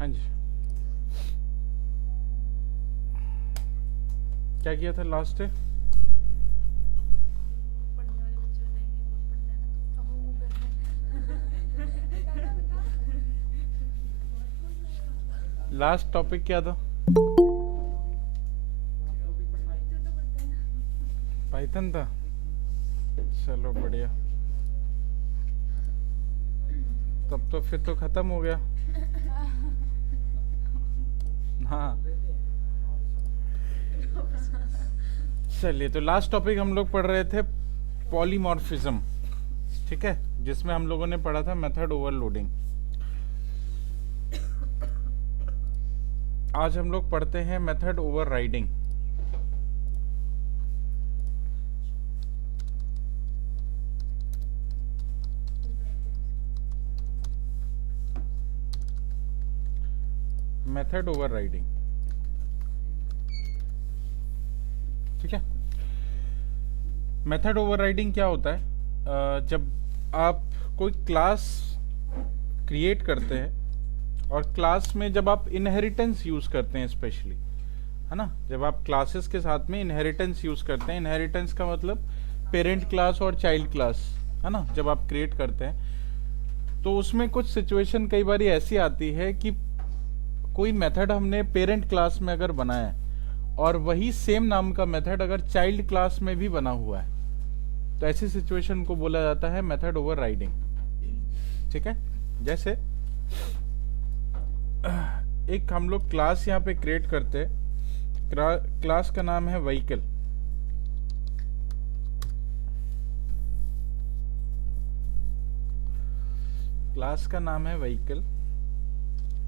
हाँ जी, क्या किया था लास्ट डे? पढ़ने वाले बच्चे बताएंगे, कौन पढ़ता है ना, तो अब वो कर रहा है। लास्ट टॉपिक क्या था? जो तो पढ़ता है ना। पाइथन था। चलो बढ़िया, तब तो फिर तो खत्म हो गया। हाँ, चलिए, तो लास्ट टॉपिक हम लोग पढ़ रहे थे पॉलीमॉर्फिज्म, ठीक है, जिसमें हम लोगों ने पढ़ा था मेथड ओवरलोडिंग। आज हम लोग पढ़ते हैं मेथड ओवरराइडिंग। मेथड ओवरराइडिंग, ठीक है। मेथड ओवरराइडिंग क्या होता है? जब आप कोई क्लास क्रिएट करते हैं और क्लास में जब आप इनहेरिटेंस यूज करते हैं, स्पेशली, है ना, जब आप क्लासेस के साथ में इनहेरिटेंस यूज करते हैं, इनहेरिटेंस का मतलब पेरेंट क्लास और चाइल्ड क्लास, है ना, जब आप क्रिएट करते हैं, तो उसमें कुछ सिचुएशन कई बार ऐसी आती है कि कोई मेथड हमने पेरेंट क्लास में अगर बनाया है और वही सेम नाम का मेथड अगर चाइल्ड क्लास में भी बना हुआ है, तो ऐसी सिचुएशन को बोला जाता है मेथड ओवरराइडिंग, ठीक है। जैसे एक हम लोग क्लास यहाँ पे क्रिएट करते हैं, क्लास का नाम है व्हीकल। क्लास का नाम है व्हीकल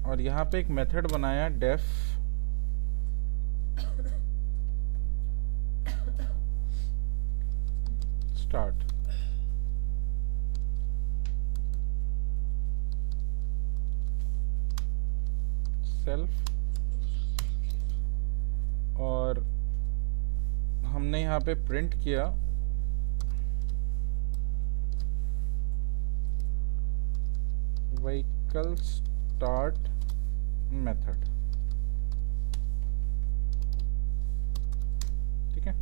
और यहाँ पे एक मेथड बनाया डेफ स्टार्ट। सेल्फ, और हमने यहाँ पे प्रिंट किया व्हीकल स्टार्ट मेथड, ठीक है।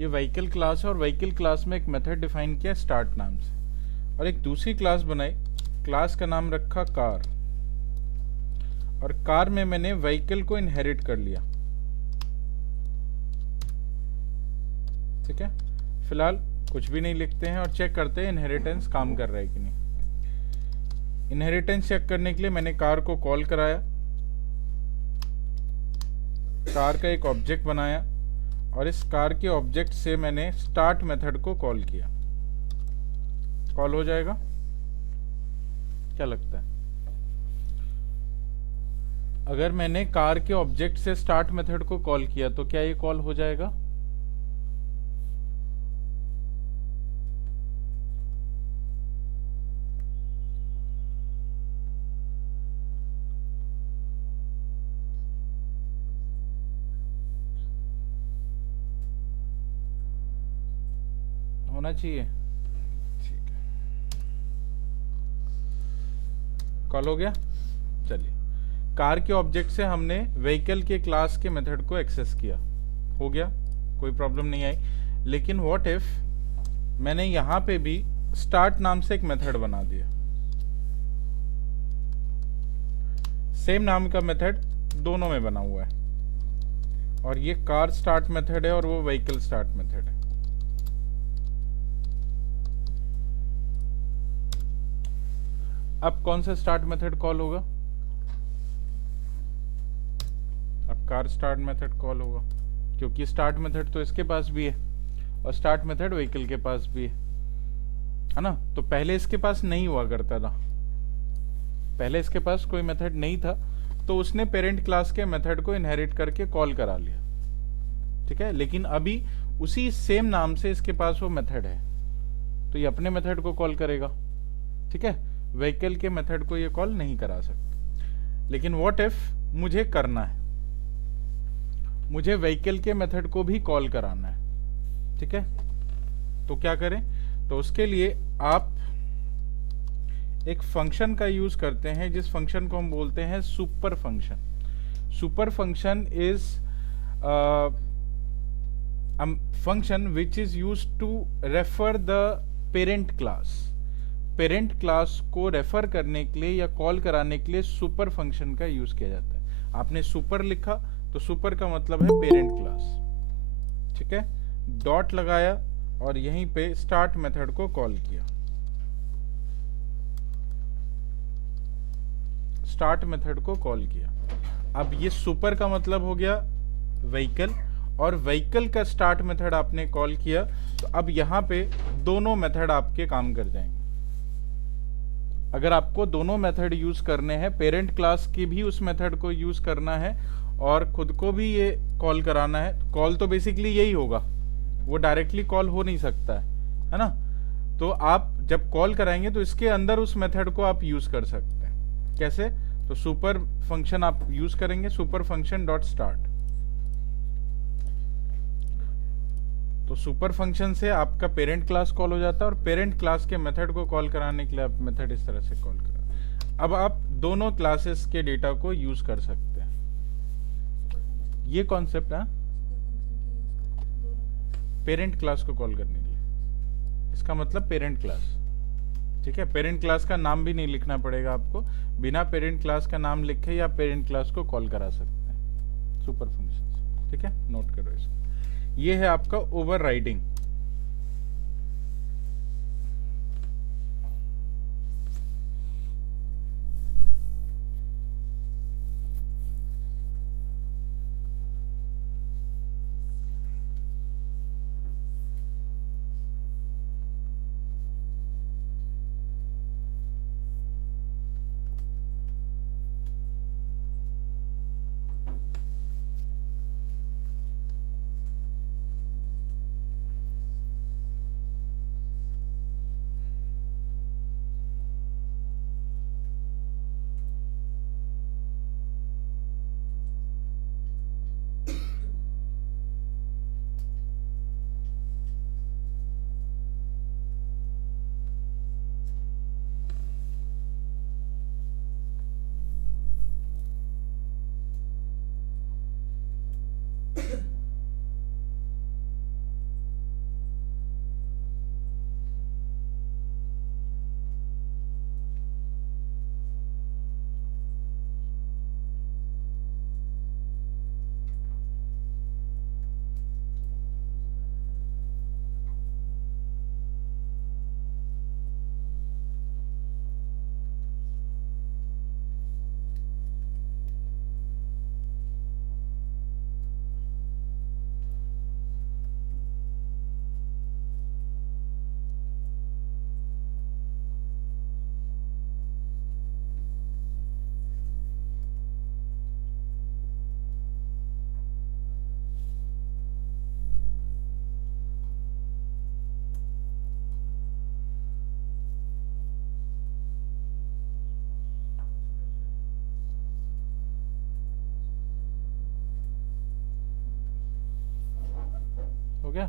ये व्हीकल क्लास है और व्हीकल क्लास में एक मेथड डिफाइन किया स्टार्ट नाम से, और एक दूसरी क्लास बनाई, क्लास का नाम रखा कार, और कार में मैंने व्हीकल को इनहेरिट कर लिया, ठीक है। फिलहाल कुछ भी नहीं लिखते हैं और चेक करते हैं इनहेरिटेंस काम कर रहा है कि नहीं। इनहेरिटेंस चेक करने के लिए मैंने कार को कॉल कराया, कार का एक ऑब्जेक्ट बनाया और इस कार के ऑब्जेक्ट से मैंने स्टार्ट मेथड को कॉल किया। कॉल हो जाएगा? क्या लगता है? अगर मैंने कार के ऑब्जेक्ट से स्टार्ट मेथड को कॉल किया तो क्या ये कॉल हो जाएगा? होना चाहिए, ठीक है। कॉल हो गया? चलिए, कार के ऑब्जेक्ट से हमने व्हीकल के क्लास के मेथड को एक्सेस किया, हो गया, कोई प्रॉब्लम नहीं आई। लेकिन व्हाट इफ मैंने यहां पे भी स्टार्ट नाम से एक मेथड बना दिया, सेम नाम का मेथड दोनों में बना हुआ है, और ये कार स्टार्ट मेथड है और वो व्हीकल स्टार्ट मेथड है। अब कौन सा स्टार्ट मेथड कॉल होगा? अब कार स्टार्ट मेथड कॉल होगा, क्योंकि स्टार्ट मेथड तो इसके पास भी है और स्टार्ट मेथड व्हीकल के पास भी है ना। तो पहले इसके पास नहीं हुआ करता था, पहले इसके पास कोई मेथड नहीं था, तो उसने पेरेंट क्लास के मेथड को इनहेरिट करके कॉल करा लिया, ठीक है। लेकिन अभी उसी सेम नाम से इसके पास वो मेथड है, तो ये अपने मेथड को कॉल करेगा, ठीक है। व्हीकल के मेथड को ये कॉल नहीं करा सकता। लेकिन व्हाट इफ मुझे करना है, मुझे व्हीकल के मेथड को भी कॉल कराना है, ठीक है। तो क्या करें? तो उसके लिए आप एक फंक्शन का यूज करते हैं जिस फंक्शन को हम बोलते हैं super function. Super function is function which is use to refer the parent class. Parent class को रेफर करने के लिए या कॉल कराने के लिए सुपर फंक्शन का यूज किया जाता है. आपने सुपर लिखा तो सुपर का मतलब है पेरेंट क्लास. ठीक है, डॉट लगाया और यहीं पे स्टार्ट मेथड को कॉल किया. स्टार्ट मेथड को कॉल किया. अब ये सुपर का मतलब हो गया व्हीकल, और व्हीकल का स्टार्ट मेथड आपने कॉल किया तो अब यहाँ पे दोनों मेथड आपके काम कर जाएंगे. अगर आपको दोनों मेथड यूज करने हैं, पेरेंट क्लास की भी उस मेथड को यूज करना है और खुद को भी ये कॉल कराना है. कॉल तो बेसिकली यही होगा, वो डायरेक्टली कॉल हो नहीं सकता है ना. तो आप जब कॉल कराएंगे तो इसके अंदर उस मेथड को आप यूज कर सकते हैं. कैसे? तो सुपर फंक्शन आप यूज करेंगे, सुपर फंक्शन डॉट स्टार्ट. तो सुपर फंक्शन से आपका पेरेंट क्लास कॉल हो जाता है और पेरेंट क्लास के मेथड को कॉल कराने के लिए आप मेथड इस तरह से कॉल करा. अब आप दोनों क्लासेस के डेटा को यूज कर सकते हैं. ये कॉन्सेप्ट है पेरेंट क्लास को कॉल करने के लिए. इसका मतलब पेरेंट क्लास. ठीक है, पेरेंट क्लास का नाम भी नहीं लिखना पड़ेगा आपको. बिना पेरेंट क्लास का नाम लिखे या पेरेंट क्लास को कॉल करा सकते हैं सुपर फंक्शन. ठीक है, नोट करो इसको. ये है आपका ओवरराइडिंग. हो गया?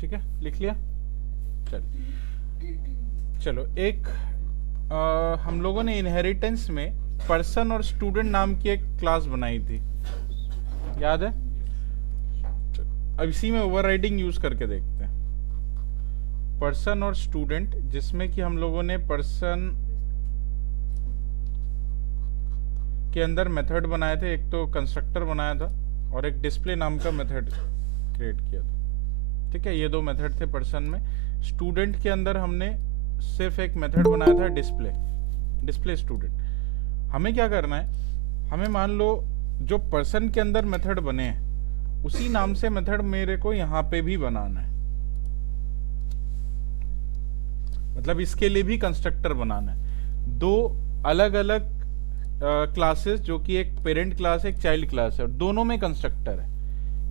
ठीक है, लिख लिया? चलो एक हम लोगों ने इनहेरिटेंस में पर्सन और स्टूडेंट नाम की एक क्लास बनाई थी, याद है? अब इसी में ओवरराइडिंग यूज करके देखते हैं। पर्सन और स्टूडेंट, जिसमें कि हम लोगों ने पर्सन के अंदर मेथड बनाए थे, एक तो कंस्ट्रक्टर बनाया था और एक डिस्प्ले नाम का मेथड क्रिएट किया था। ठीक है, ये दो मेथड थे पर्सन में। स्टूडेंट के अंदर हमने सिर्फ एक मेथड बनाया था, डिस्प्ले स्टूडेंट। हमें क्या करना है, हमें मान लो जो पर्सन के अंदर मेथड बने हैं उसी नाम से मेथड मेरे को यहाँ पे भी बनाना है। मतलब इसके लिए भी कंस्ट्रक्टर बनाना है। दो अलग अलग क्लासेस, जो कि एक पेरेंट क्लास है, एक चाइल्ड क्लास है, और दोनों में कंस्ट्रक्टर है।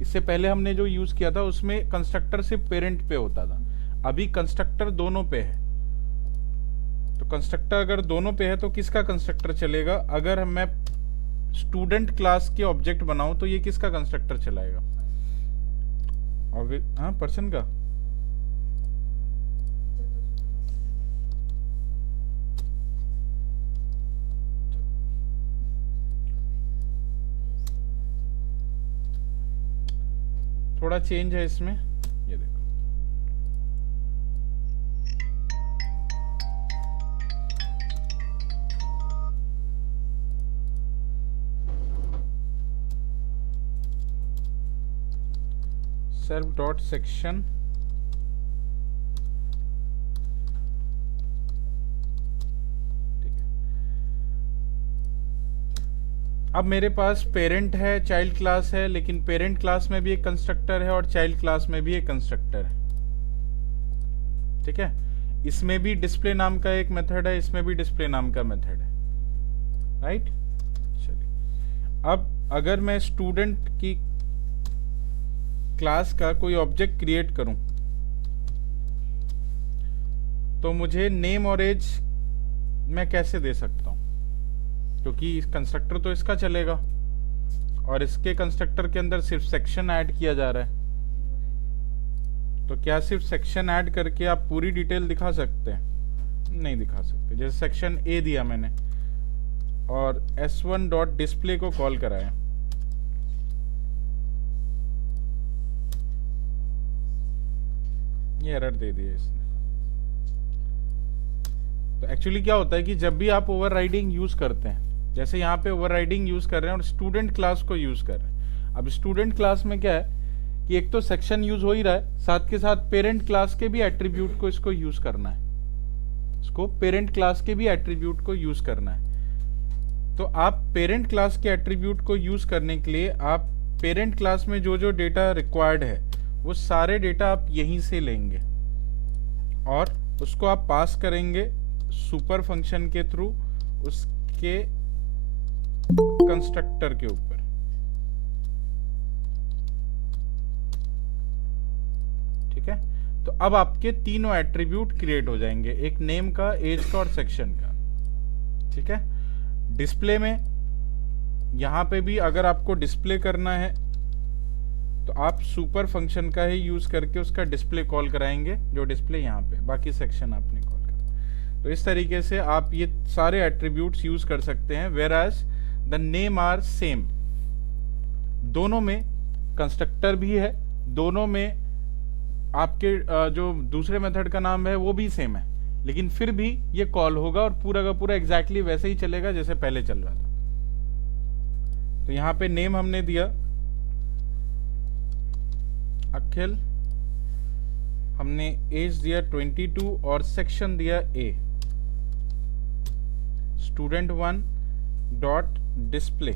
इससे पहले हमने जो यूज किया था उसमें कंस्ट्रक्टर सिर्फ पेरेंट पे होता था, अभी कंस्ट्रक्टर दोनों पे है। तो कंस्ट्रक्टर अगर दोनों पे है तो किसका कंस्ट्रक्टर चलेगा? अगर मैं स्टूडेंट क्लास के ऑब्जेक्ट बनाऊं तो ये किसका कंस्ट्रक्टर चलाएगा? हाँ, पर्सन का। थोड़ा चेंज है इसमें, ये देखो। सर्व डॉट सेक्शन, अब मेरे पास पेरेंट है, चाइल्ड क्लास है, लेकिन पेरेंट क्लास में भी एक कंस्ट्रक्टर है और चाइल्ड क्लास में भी एक कंस्ट्रक्टर है। ठीक है, इसमें भी डिस्प्ले नाम का एक मेथड है, इसमें भी डिस्प्ले नाम का मेथड है। राइट, चलिए अब अगर मैं स्टूडेंट की क्लास का कोई ऑब्जेक्ट क्रिएट करूं तो मुझे नेम और एज मैं कैसे दे सकता हूं? क्योंकि कंस्ट्रक्टर तो इसका चलेगा और इसके कंस्ट्रक्टर के अंदर सिर्फ सेक्शन ऐड किया जा रहा है। तो क्या सिर्फ सेक्शन ऐड करके आप पूरी डिटेल दिखा सकते हैं? नहीं दिखा सकते। जैसे सेक्शन ए दिया मैंने और s1 डॉट डिस्प्ले को कॉल कराया, ये एरर दे दिया इसने। तो एक्चुअली क्या होता है कि जब भी आप ओवरराइडिंग यूज करते हैं, जैसे यहाँ पे ओवरराइडिंग यूज कर रहे हैं और स्टूडेंट क्लास को यूज कर रहे हैं। अब स्टूडेंट क्लास में क्या है कि एक तो सेक्शन यूज हो ही रहा है, साथ के साथ पेरेंट क्लास के भी एट्रीब्यूट को इसको यूज करना है। इसको पेरेंट क्लास के भी एट्रीब्यूट को यूज करना है। तो आप पेरेंट क्लास के एट्रीब्यूट को यूज करने के लिए आप पेरेंट क्लास में जो जो डेटा रिक्वायर्ड है वो सारे डेटा आप यहीं से लेंगे और उसको आप पास करेंगे सुपर फंक्शन के थ्रू उसके कंस्ट्रक्टर के ऊपर। ठीक है, तो अब आपके तीनों एट्रीब्यूट क्रिएट हो जाएंगे, एक नेम का, एज का और सेक्शन का। ठीक है, डिस्प्ले में यहां पे भी अगर आपको डिस्प्ले करना है तो आप सुपर फंक्शन का ही यूज करके उसका डिस्प्ले कॉल कराएंगे, जो डिस्प्ले यहाँ पे, बाकी सेक्शन आपने कॉल करा। तो इस तरीके से आप ये सारे एट्रीब्यूट्स यूज कर सकते हैं। Whereas the name are same, दोनों में कंस्ट्रक्टर भी है, दोनों में आपके जो दूसरे मेथड का नाम है वो भी सेम है, लेकिन फिर भी ये कॉल होगा और पूरा का पूरा एग्जैक्टली वैसे ही चलेगा जैसे पहले चल रहा था। तो यहाँ पे नेम हमने दिया अखिल, हमने एज दिया 22 और सेक्शन दिया ए। स्टूडेंट 1 डॉट डिस्प्ले,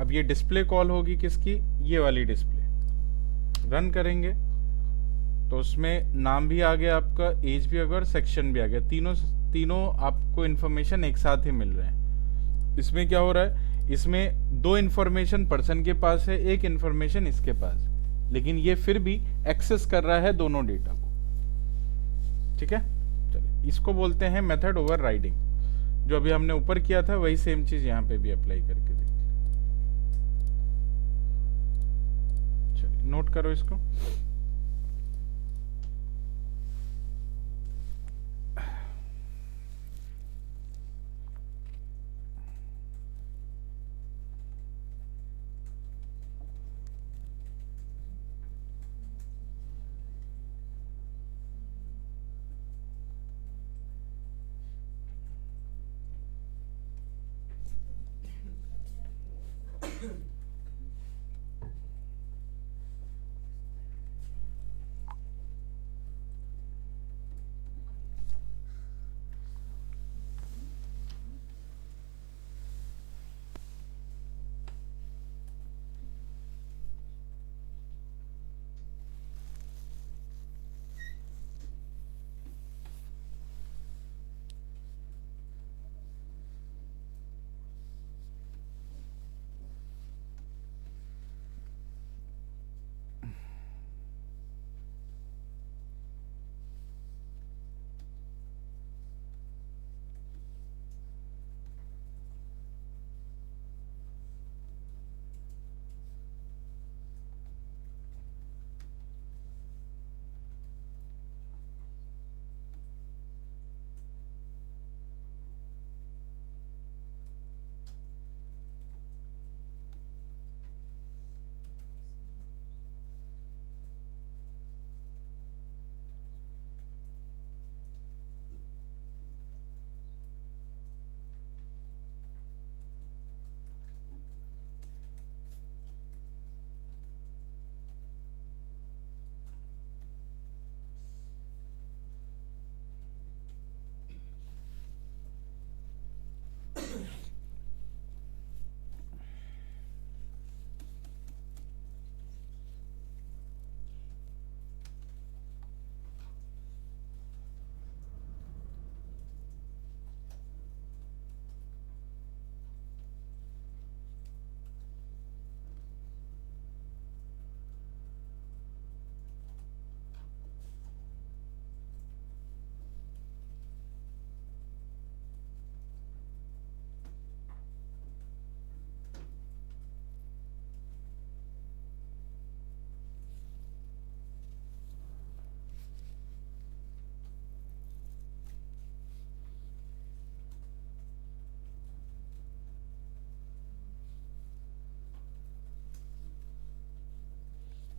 अब ये डिस्प्ले कॉल होगी किसकी? ये वाली डिस्प्ले। रन करेंगे तो उसमें नाम भी आ गया आपका, एज भी आ गया और सेक्शन भी आ गया। तीनों आपको इन्फॉर्मेशन एक साथ ही मिल रहे हैं। इसमें क्या हो रहा है, इसमें दो इन्फॉर्मेशन पर्सन के पास है, एक इन्फॉर्मेशन इसके पास, लेकिन ये फिर भी एक्सेस कर रहा है दोनों डेटा को। ठीक है, चलिए इसको बोलते हैं मेथड ओवरराइडिंग। जो अभी हमने ऊपर किया था वही सेम चीज यहाँ पे भी अप्लाई करके देखिए। चलिए नोट करो इसको।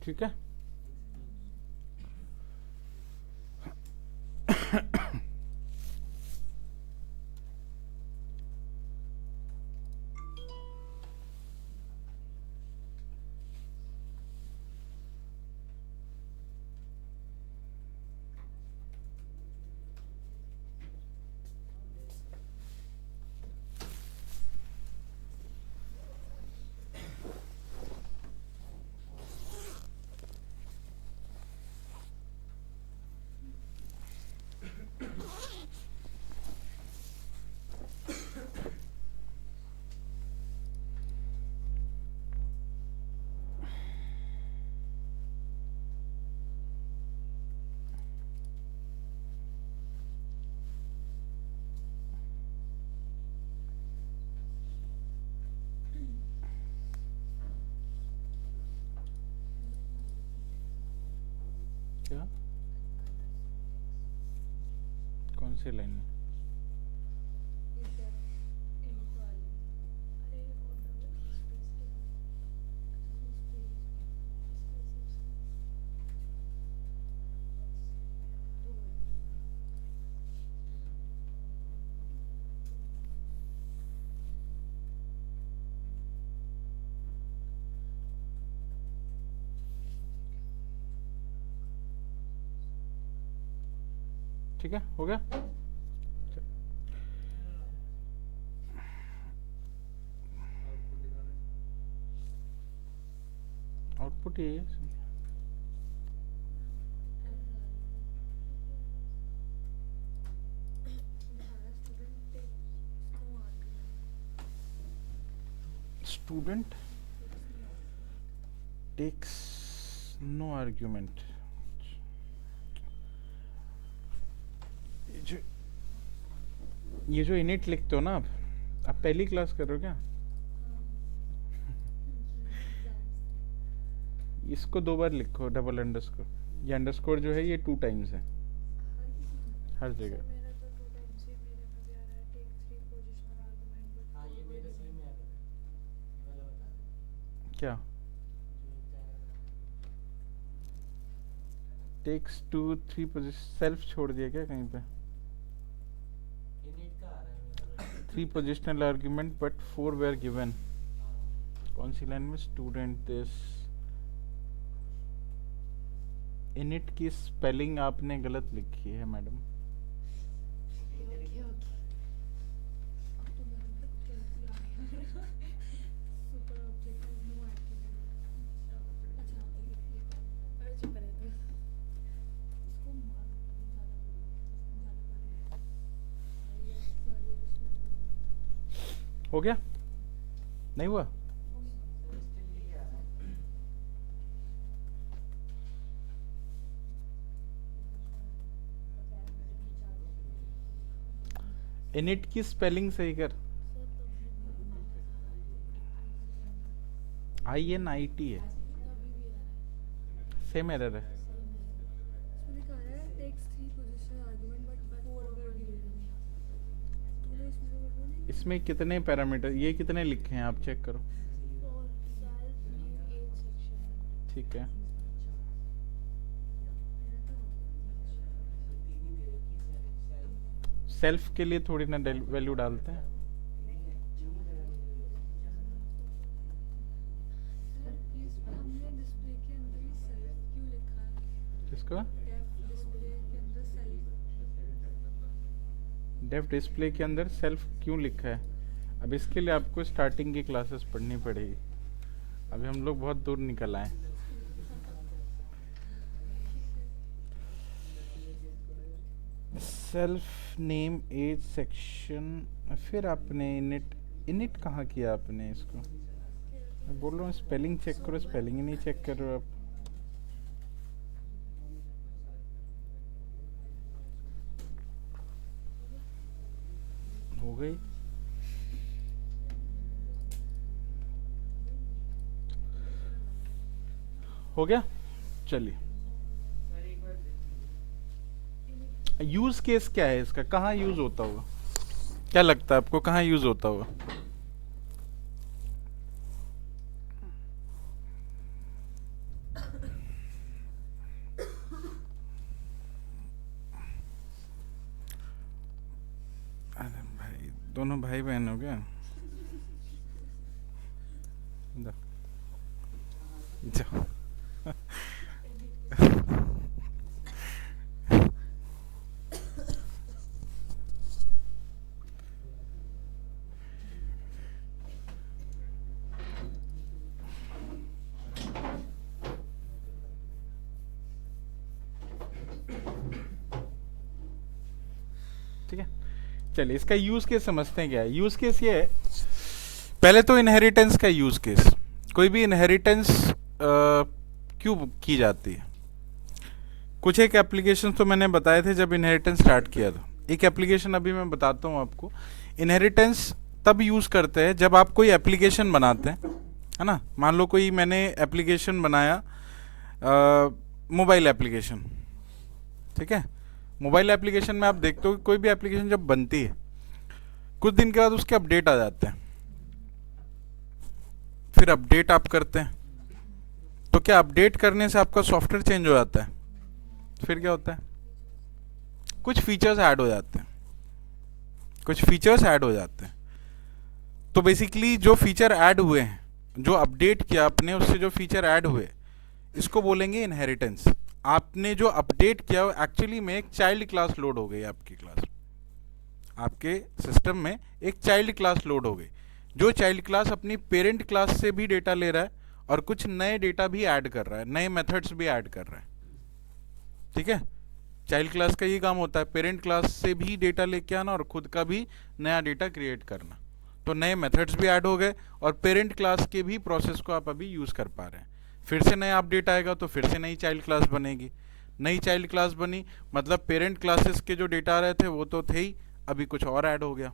ठीक है। क्या? कौन सी लाइन में? ठीक है, हो गया। आउटपुट ये है। Student takes no argument. ये जो इनिट लिखते हो ना आप पहली क्लास कर रहे हो क्या? इसको 2 बार लिखो, डबल अंडरस्कोर। ये अंडरस्कोर जो है ये 2 टाइम्स है हर जगह। मेरा तो 2 टाइम्स ही मेरे में भी आ रहा है, टेक 3 पोजीशनल आर्गुमेंट बट हाँ ये मेरे सही में आ रहा है, ये वाला बता दे क्या? जो एक जा रहा टेक्स 2 3 पोजीशन सेल्फ छोड़ दिया क्या कहीं पे? है इनिट का आ रहा है मेरा 3 positional argument but 4 were given. हाँ कौन सी लाइन में? स्टूडेंट दिस इनिट की स्पेलिंग आपने गलत लिखी है मैडम। Okay okay. अब तो मेरे को जल्दी आ गया। Super object has no attribute. अच्छा अरे चुप रहे थे। इसको मार ज़्यादा कर यस सॉरी इसमें हो गया? नहीं हुआ? सर स्टिल ये आ रहा है इनिट की स्पेलिंग सही कर। सर INIT है, तभी भी आ रहा है। सेम एरर है। इसमें लिखा है takes 3 positional argument but 4 were given. तूने इसमें तो बोला नहीं इसमें कितने पैरामीटर, ये कितने लिखे हैं आप चेक करो। और सेल्फ नेम एज सेक्शन। ठीक है, मेरा तो हो गया। तीन ही दे रखी है सेल्फ सेल्फ के लिए थोड़ी ना वैल्यू डालते हैं। सर प्लीज हमने डिस्प्ले के अंदर ही सेल्फ क्यों लिखा है? किसको? डेफ डिस्प्ले के अंदर सेल्फ। डेफ डिस्प्ले के अंदर सेल्फ क्यों लिखा है? अब इसके लिए आपको स्टार्टिंग की क्लासेस पढ़नी पड़ेगी। अभी हम लोग बहुत दूर निकल आए। सेल्फ नेम एज सेक्शन, फिर आपने इनिट कहाँ किया आपने इसको? मैं बोल रहा हूँ स्पेलिंग चेक करो, स्पेलिंग ही नहीं चेक कर रहे हो आप। हो गई? हो गया? चलिए, सर एक बार देख लीजिए यूज केस क्या है इसका? कहाँ यूज होता होगा? क्या लगता है आपको कहाँ यूज होता होगा? दोनों भाई बहन हो क्या? जाओ जाओ। ठीक है, चलिए इसका यूज केस समझते हैं। क्या है यूज केस? ये है, पहले तो इनहेरिटेंस का यूज केस। कोई भी इनहेरिटेंस क्यों की जाती है? कुछ एक एप्लीकेशन तो मैंने बताए थे जब इनहेरिटेंस स्टार्ट किया था। एक एप्लीकेशन अभी मैं बताता हूँ आपको। इनहेरिटेंस तब यूज करते हैं जब आप कोई एप्लीकेशन बनाते हैं, है ना। मान लो कोई मैंने एप्लीकेशन बनाया, मोबाइल एप्लीकेशन, ठीक है। मोबाइल एप्लीकेशन में आप देखते हो कि कोई भी एप्लीकेशन जब बनती है कुछ दिन के बाद उसके अपडेट आ जाते हैं, फिर अपडेट आप करते हैं, तो क्या अपडेट करने से आपका सॉफ्टवेयर चेंज हो जाता है? फिर क्या होता है? कुछ फीचर्स ऐड हो जाते हैं, कुछ फीचर्स ऐड हो जाते हैं। तो बेसिकली जो फीचर ऐड हुए हैं, जो अपडेट किया आपने, उससे जो फीचर ऐड हुए, इसको बोलेंगे इनहेरिटेंस। आपने जो अपडेट किया वो एक्चुअली में एक चाइल्ड क्लास लोड हो गई आपकी क्लास, आपके सिस्टम में एक चाइल्ड क्लास लोड हो गई, जो चाइल्ड क्लास अपनी पेरेंट क्लास से भी डेटा ले रहा है और कुछ नए डेटा भी ऐड कर रहा है, नए मेथड्स भी ऐड कर रहा है। ठीक है, चाइल्ड क्लास का ये काम होता है, पेरेंट क्लास से भी डेटा लेके आना और खुद का भी नया डेटा क्रिएट करना। तो नए मेथड्स भी ऐड हो गए और पेरेंट क्लास के भी प्रोसेस को आप अभी यूज़ कर पा रहे हैं। फिर से नया अपडेट आएगा तो फिर से नई चाइल्ड क्लास बनेगी। नई चाइल्ड क्लास बनी मतलब पेरेंट क्लासेस के जो डेटा आ रहे थे वो तो थे ही, अभी कुछ और ऐड हो गया।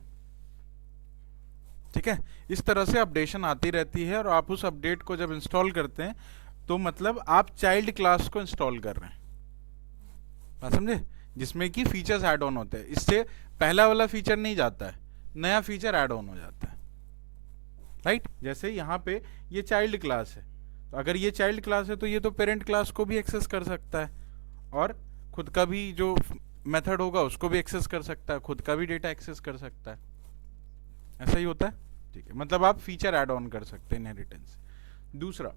ठीक है, इस तरह से अपडेशन आती रहती है और आप उस अपडेट को जब इंस्टॉल करते हैं तो मतलब आप चाइल्ड क्लास को इंस्टॉल कर रहे हैं, बात समझे, जिसमें कि फीचर्स ऐड ऑन होते हैं। इससे पहला वाला फीचर नहीं जाता है, नया फीचर ऐड ऑन हो जाता है। राइट, जैसे यहाँ पे ये चाइल्ड क्लास है, तो अगर ये चाइल्ड क्लास है तो ये तो पेरेंट क्लास को भी एक्सेस कर सकता है और खुद का भी जो मेथड होगा उसको भी एक्सेस कर सकता है, खुद का भी डेटा एक्सेस कर सकता है। ऐसा ही होता है। ठीक है, मतलब आप फीचर ऐड ऑन कर सकते हैं इनहेरिटेंस। दूसरा,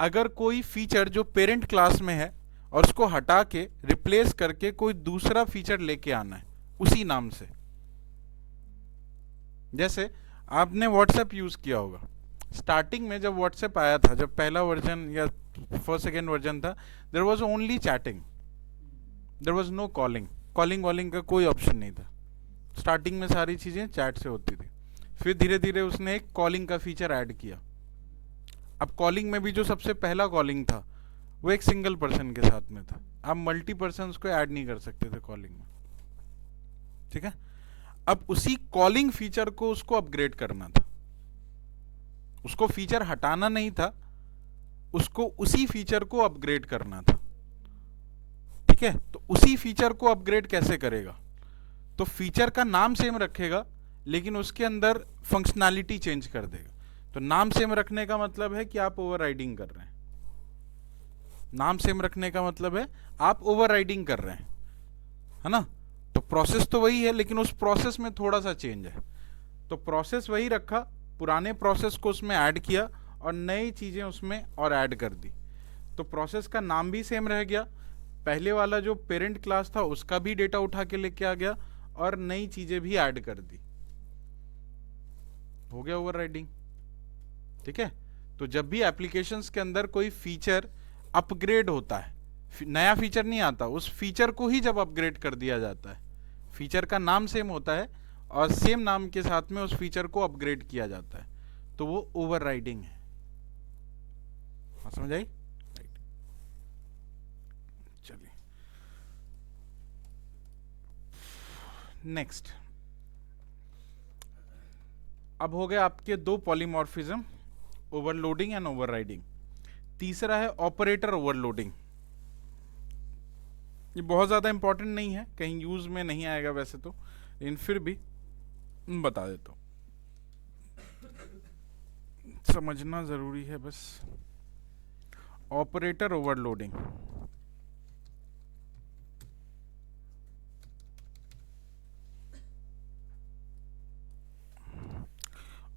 अगर कोई फीचर जो पेरेंट क्लास में है और उसको हटा के रिप्लेस करके कोई दूसरा फीचर लेके आना है उसी नाम से। जैसे आपने व्हाट्सएप यूज किया होगा, स्टार्टिंग में जब व्हाट्सएप आया था, जब पहला वर्जन या फर्स्ट सेकेंड वर्जन था, there was only chatting, there was no calling. Calling वॉलिंग का कोई ऑप्शन नहीं था। स्टार्टिंग में सारी चीजें चैट से होती थी। फिर धीरे धीरे उसने एक कॉलिंग का फीचर ऐड किया। अब कॉलिंग में भी जो सबसे पहला कॉलिंग था वो एक सिंगल पर्सन के साथ में था, आप मल्टी पर्सन को ऐड नहीं कर सकते थे कॉलिंग में। ठीक है, अब उसी कॉलिंग फीचर को उसको अपग्रेड करना था, उसको फीचर हटाना नहीं था, उसको उसी फीचर को अपग्रेड करना था। ठीक है, तो उसी फीचर को अपग्रेड कैसे करेगा? तो फीचर का नाम सेम रखेगा लेकिन उसके अंदर फंक्शनैलिटी चेंज कर देगा। तो नाम सेम रखने का मतलब है कि आप ओवरराइडिंग कर रहे हैं। नाम सेम रखने का मतलब है आप ओवरराइडिंग कर रहे हैं, है ना। तो प्रोसेस तो वही है लेकिन उस प्रोसेस में थोड़ा सा चेंज है। तो प्रोसेस वही रखा, पुराने प्रोसेस को उसमें ऐड किया और नई चीजें उसमें और ऐड कर दी। तो प्रोसेस का नाम भी सेम रह गया, पहले वाला जो पेरेंट क्लास था उसका भी डेटा उठा के लेके आ गया और नई चीजें भी ऐड कर दी। हो गया ओवरराइडिंग। ठीक है, तो जब भी एप्लीकेशंस के अंदर कोई फीचर अपग्रेड होता है, नया फीचर नहीं आता, उस फीचर को ही जब अपग्रेड कर दिया जाता है, फीचर का नाम सेम होता है और सेम नाम के साथ में उस फीचर को अपग्रेड किया जाता है, तो वो ओवरराइडिंग है। समझ आई? चलिए नेक्स्ट। अब हो गए आपके दो पॉलीमॉर्फिज्म, ओवरलोडिंग एंड ओवरराइडिंग। तीसरा है ऑपरेटर ओवरलोडिंग। ये बहुत ज़्यादा इंपॉर्टेंट नहीं है, कहीं यूज में नहीं आएगा वैसे तो, लेकिन फिर भी बता देता हूँ, समझना ज़रूरी है बस। ऑपरेटर ओवरलोडिंग,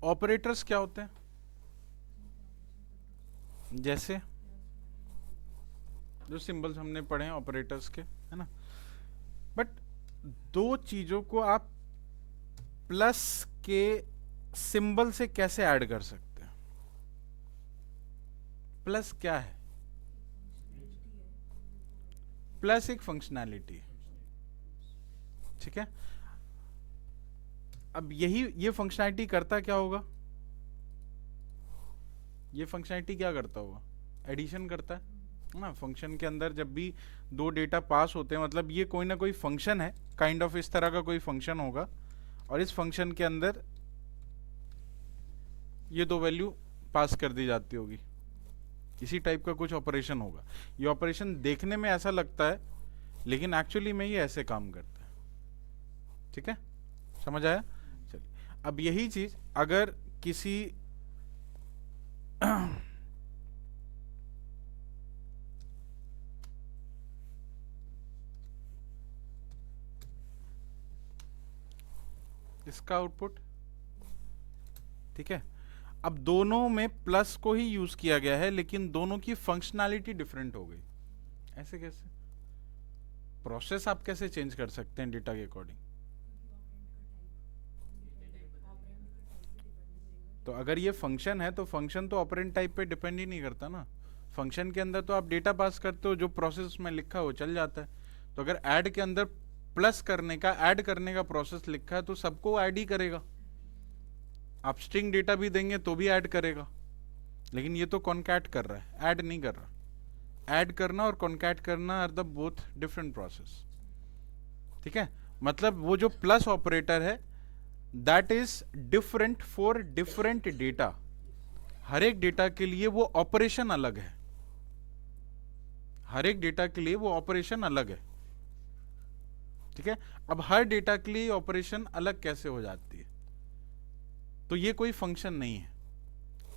ऑपरेटर्स क्या होते हैं? जैसे जो सिंबल्स हमने पढ़े हैं ऑपरेटर्स के, है ना। बट दो चीजों को आप प्लस के सिंबल से कैसे ऐड कर सकते हैं? प्लस क्या है? प्लस एक फंक्शनैलिटी है, ठीक है। अब ये फंक्शनैलिटी करता क्या होगा? ये फंक्शनैलिटी क्या करता होगा? एडिशन करता है ना। फंक्शन के अंदर जब भी दो डेटा पास होते हैं, मतलब ये कोई ना कोई फंक्शन है, काइंड ऑफ इस तरह का कोई फंक्शन होगा, और इस फंक्शन के अंदर ये दो वैल्यू पास कर दी जाती होगी। इसी टाइप का कुछ ऑपरेशन होगा। ये ऑपरेशन देखने में ऐसा लगता है, लेकिन एक्चुअली में ये ऐसे काम करता है, ठीक है। समझ आया? चलिए, अब यही चीज अगर किसी इसका आउटपुट, ठीक है। अब दोनों में प्लस को ही यूज किया गया है, लेकिन दोनों की फंक्शनैलिटी डिफरेंट हो गई। ऐसे कैसे? प्रोसेस आप कैसे चेंज कर सकते हैं डेटा के अकॉर्डिंग? तो अगर ये फंक्शन है तो फंक्शन तो ऑपरेंड टाइप पे डिपेंड ही नहीं करता ना। फंक्शन के अंदर तो आप डेटा पास करते हो, जो प्रोसेस में लिखा हो चल जाता है। तो अगर ऐड के अंदर प्लस करने का, ऐड करने का प्रोसेस लिखा है, तो सबको ऐड ही करेगा। आप स्ट्रिंग डेटा भी देंगे तो भी ऐड करेगा, लेकिन ये तो कॉन्कैट कर रहा है, ऐड नहीं कर रहा। ऐड करना और कॉन्कैट करना are the both different process, ठीक है। मतलब वो जो प्लस ऑपरेटर है, that is different for different data. हर एक डेटा के लिए वो ऑपरेशन अलग है, हर एक डेटा के लिए वो ऑपरेशन अलग है, ठीक है। अब हर डेटा के लिए ऑपरेशन अलग कैसे हो जाती है? तो ये कोई फंक्शन नहीं है।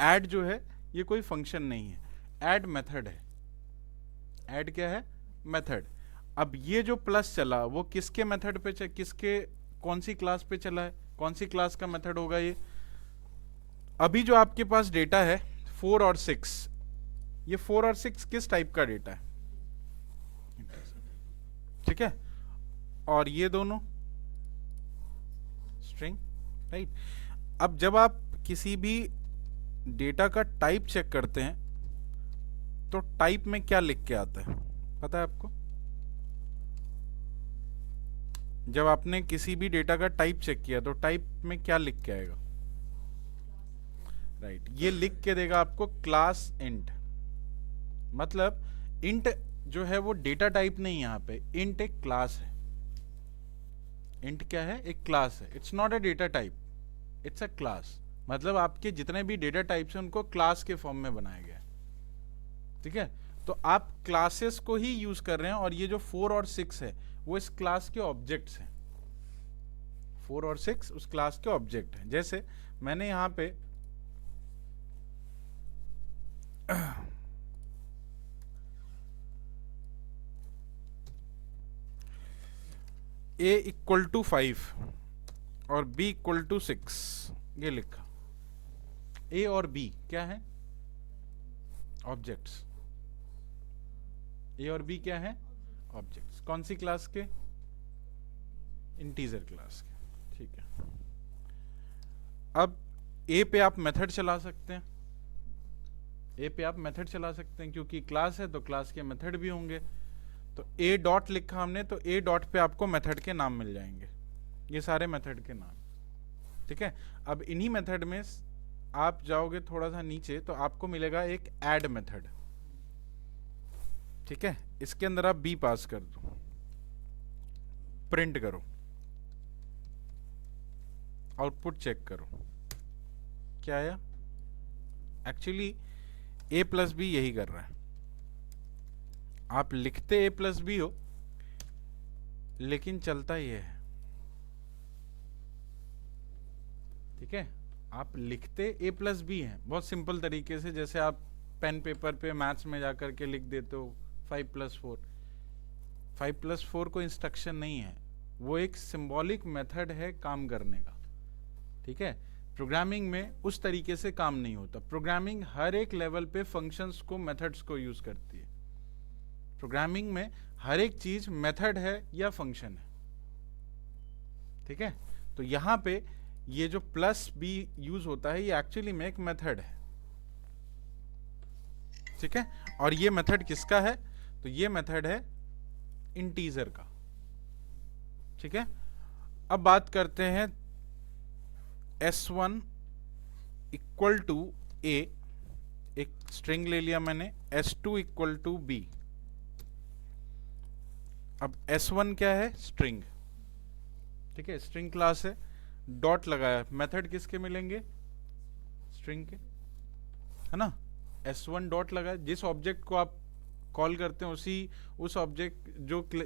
ऐड जो है ये कोई फंक्शन नहीं है, ऐड मेथड है। ऐड क्या है? मेथड। अब ये जो प्लस चला वो किसके मेथड पे किसके, कौन सी क्लास पे चला है? कौन सी क्लास का मेथड होगा ये? अभी जो आपके पास डेटा है 4 और 6, ये 4 और 6 किस टाइप का डेटा है? ठीक है। और ये दोनों स्ट्रिंग, राइट। अब जब आप किसी भी डेटा का टाइप चेक करते हैं तो टाइप में क्या लिख के आता है पता है आपको? जब आपने किसी भी डेटा का टाइप चेक किया तो टाइप में क्या लिख के आएगा? राइट, ये लिख के देगा आपको क्लास इंट। मतलब इंट जो है वो डेटा टाइप नहीं है, यहाँ पे इंट एक क्लास है। इंट क्या है? एक क्लास है। It's not a data type, it's a class. मतलब आपके जितने भी डेटा टाइप्स हैं उनको क्लास के फॉर्म में बनाया गया है, ठीक है। तो आप क्लासेस को ही यूज कर रहे हैं, और ये जो 4 और 6 है वो इस क्लास के ऑब्जेक्ट्स हैं। 4 और 6 उस क्लास के ऑब्जेक्ट हैं। जैसे मैंने यहां पे a इक्वल टू 5 और b इक्वल टू 6 ये लिखा। a और b क्या है? ऑब्जेक्ट्स। a और b क्या है? ऑब्जेक्ट्स। कौन सी क्लास के? इंटीजर क्लास के, ठीक है। अब a पे आप मेथड चला सकते हैं, a पे आप मेथड चला सकते हैं, क्योंकि क्लास है तो क्लास के मेथड भी होंगे। तो a डॉट लिखा हमने, तो a डॉट पे आपको मेथड के नाम मिल जाएंगे, ये सारे मेथड के नाम, ठीक है। अब इन्हीं मेथड में आप जाओगे थोड़ा सा नीचे तो आपको मिलेगा एक ऐड मेथड, ठीक है। इसके अंदर आप b पास कर दो, प्रिंट करो, आउटपुट चेक करो, क्या आया? एक्चुअली a प्लस बी यही कर रहा है। आप लिखते a प्लस बी हो, लेकिन चलता ये है, ठीक है। आप लिखते a प्लस बी है बहुत सिंपल तरीके से, जैसे आप पेन पेपर पे मैथ्स में जाकर के लिख देते हो 5 + 4। 5 + 4 कोई इंस्ट्रक्शन नहीं है, वो एक सिंबॉलिक मेथड है काम करने का, ठीक है। प्रोग्रामिंग में उस तरीके से काम नहीं होता। प्रोग्रामिंग हर एक लेवल पे फंक्शंस को, मेथड्स को यूज करती है। प्रोग्रामिंग में हर एक चीज मेथड है या फंक्शन है, ठीक है। तो यहां पे ये जो प्लस बी यूज होता है ये एक्चुअली में एक मेथड है, ठीक है। और ये मेथड किसका है? तो ये मेथड है इंटीजर का, ठीक है। अब बात करते हैं S1 इक्वल टू ए, एक स्ट्रिंग ले लिया मैंने, S2 इक्वल टू बी। अब S1 क्या है? स्ट्रिंग, ठीक है, स्ट्रिंग क्लास है, डॉट लगाया, मेथड किसके मिलेंगे? स्ट्रिंग के, है ना। S1 डॉट लगाया, जिस ऑब्जेक्ट को आप कॉल करते हैं उस ऑब्जेक्ट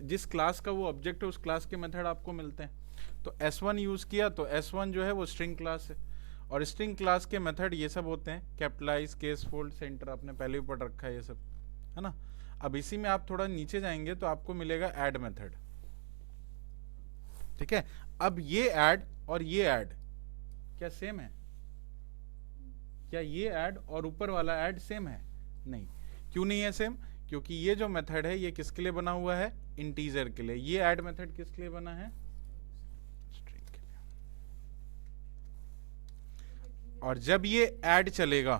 जिस क्लास का वो ऑब्जेक्ट है उस क्लास के मेथड आपको मिलते हैं। तो S1 यूज किया तो S1 जो है वो स्ट्रिंग क्लास है, और स्ट्रिंग क्लास के मेथड ये सब होते हैं, कैपिटलाइज, केस फोल्ड, सेंटर, आपने पहले भी पढ़ रखा है ये सब, है ना। अब इसी में आप थोड़ा नीचे जाएंगे तो आपको मिलेगा ऐड मेथड, ठीक है। अब ये ऐड और ये ऐड क्या सेम है? क्या ये ऐड और ऊपर वाला ऐड सेम है? नहीं। क्यों नहीं है सेम? क्योंकि ये जो मेथड है ये किसके लिए बना हुआ है? इंटीजर के लिए। ये ऐड मेथड किसके लिए बना है? स्ट्रिंग के लिए। और जब ये ऐड चलेगा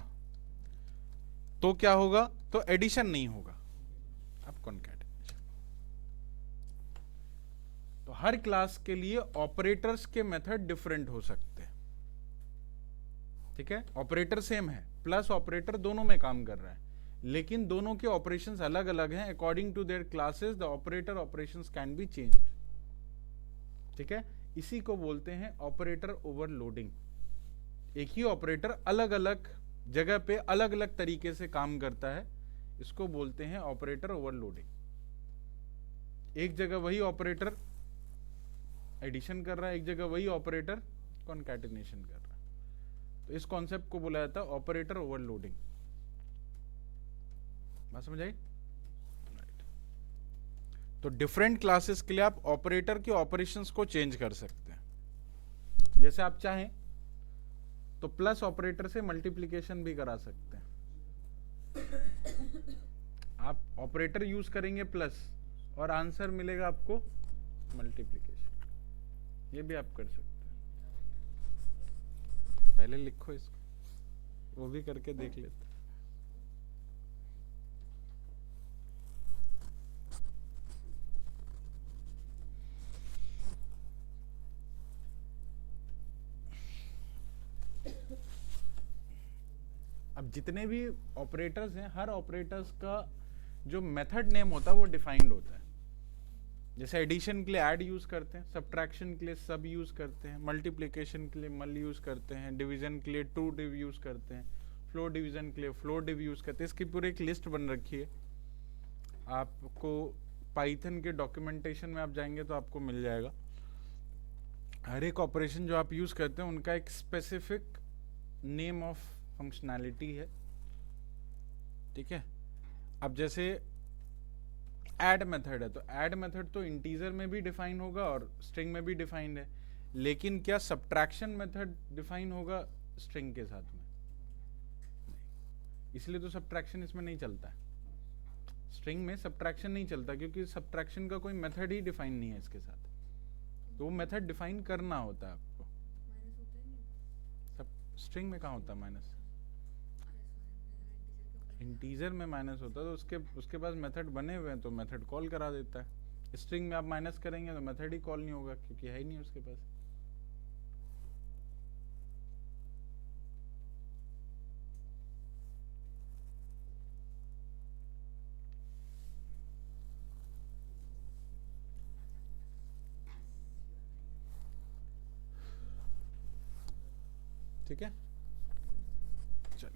तो क्या होगा? तो एडिशन नहीं होगा, अब कॉन्कैटिनेशन। तो हर क्लास के लिए ऑपरेटर्स के मेथड डिफरेंट हो सकते हैं, ठीक है। ऑपरेटर सेम है, प्लस ऑपरेटर दोनों में काम कर रहा है, लेकिन दोनों के ऑपरेशंस अलग अलग हैं। According to their classes the operator operations can be changed, ठीक है। इसी को बोलते हैं ऑपरेटर ओवरलोडिंग। एक ही ऑपरेटर अलग अलग जगह पे अलग अलग तरीके से काम करता है, इसको बोलते हैं ऑपरेटर ओवरलोडिंग। एक जगह वही ऑपरेटर एडिशन कर रहा है, एक जगह वही ऑपरेटर कॉन्कैटिनेशन कर रहा है। तो इस कॉन्सेप्ट को बोला जाता है ऑपरेटर ओवरलोडिंग। बात समझ आई? राइट। तो डिफरेंट क्लासेस के लिए आप ऑपरेटर के ऑपरेशंस को चेंज कर सकते हैं। जैसे आप चाहें तो प्लस ऑपरेटर से मल्टीप्लिकेशन भी करा सकते हैं। आप ऑपरेटर यूज करेंगे प्लस और आंसर मिलेगा आपको मल्टीप्लिकेशन, ये भी आप कर सकते हैं। पहले लिखो इसको, वो भी करके देख लेते हैं। अब जितने भी ऑपरेटर्स हैं, हर ऑपरेटर्स का जो मेथड नेम होता है वो डिफाइंड होता है। जैसे एडिशन के लिए ऐड यूज करते हैं, सब्ट्रैक्शन के लिए सब यूज करते हैं, मल्टीप्लिकेशन के लिए मल यूज करते हैं, डिवीजन के लिए टू डिव यूज करते हैं, फ्लोर डिवीजन के लिए फ्लोर डिव यूज करते हैं। इसकी पूरी एक लिस्ट बन रखी है, आपको पाइथन के डॉक्यूमेंटेशन में आप जाएंगे तो आपको मिल जाएगा। हर एक ऑपरेशन जो आप यूज करते हैं उनका एक स्पेसिफिक नेम ऑफ फंक्शनैलिटी है, ठीक है। अब जैसे ऐड मेथड है, तो ऐड मेथड तो इंटीजर में भी डिफाइन होगा और स्ट्रिंग में भी डिफाइंड है, लेकिन क्या सब्ट्रैक्शन मेथड डिफाइन होगा स्ट्रिंग के साथ में? नहीं। इसलिए तो सब्ट्रैक्शन इसमें नहीं चलता है। स्ट्रिंग में सब्ट्रैक्शन नहीं चलता क्योंकि सब्ट्रैक्शन का कोई मेथड ही डिफाइन नहीं है इसके साथ, तो वो मेथड डिफाइन करना होता है आपको। माइनस होता है नहीं? सब स्ट्रिंग में कहाँ होता है माइनस? इंटीजर में माइनस होता है, तो उसके पास मेथड बने हुए हैं तो मेथड कॉल करा देता है। स्ट्रिंग में आप माइनस करेंगे तो मेथड ही कॉल नहीं होगा क्योंकि है ही नहीं उसके पास। ठीक है, चलिए।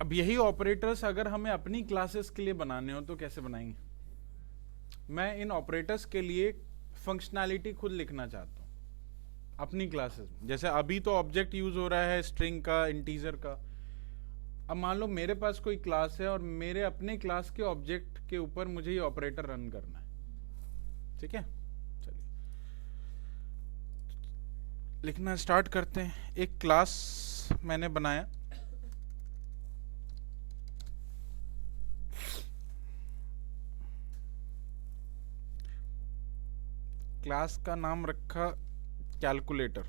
अब यही ऑपरेटर्स अगर हमें अपनी क्लासेस के लिए बनाने हो तो कैसे बनाएंगे? मैं इन ऑपरेटर्स के लिए फंक्शनैलिटी खुद लिखना चाहता हूँ अपनी क्लासेस में। जैसे अभी तो ऑब्जेक्ट यूज हो रहा है स्ट्रिंग का, इंटीजर का। अब मान लो मेरे पास कोई क्लास है और मेरे अपने क्लास के ऑब्जेक्ट के ऊपर मुझे ये ऑपरेटर रन करना है, ठीक है। चलिए, लिखना स्टार्ट करते हैं। एक क्लास मैंने बनाया, क्लास का नाम रखा कैलकुलेटर।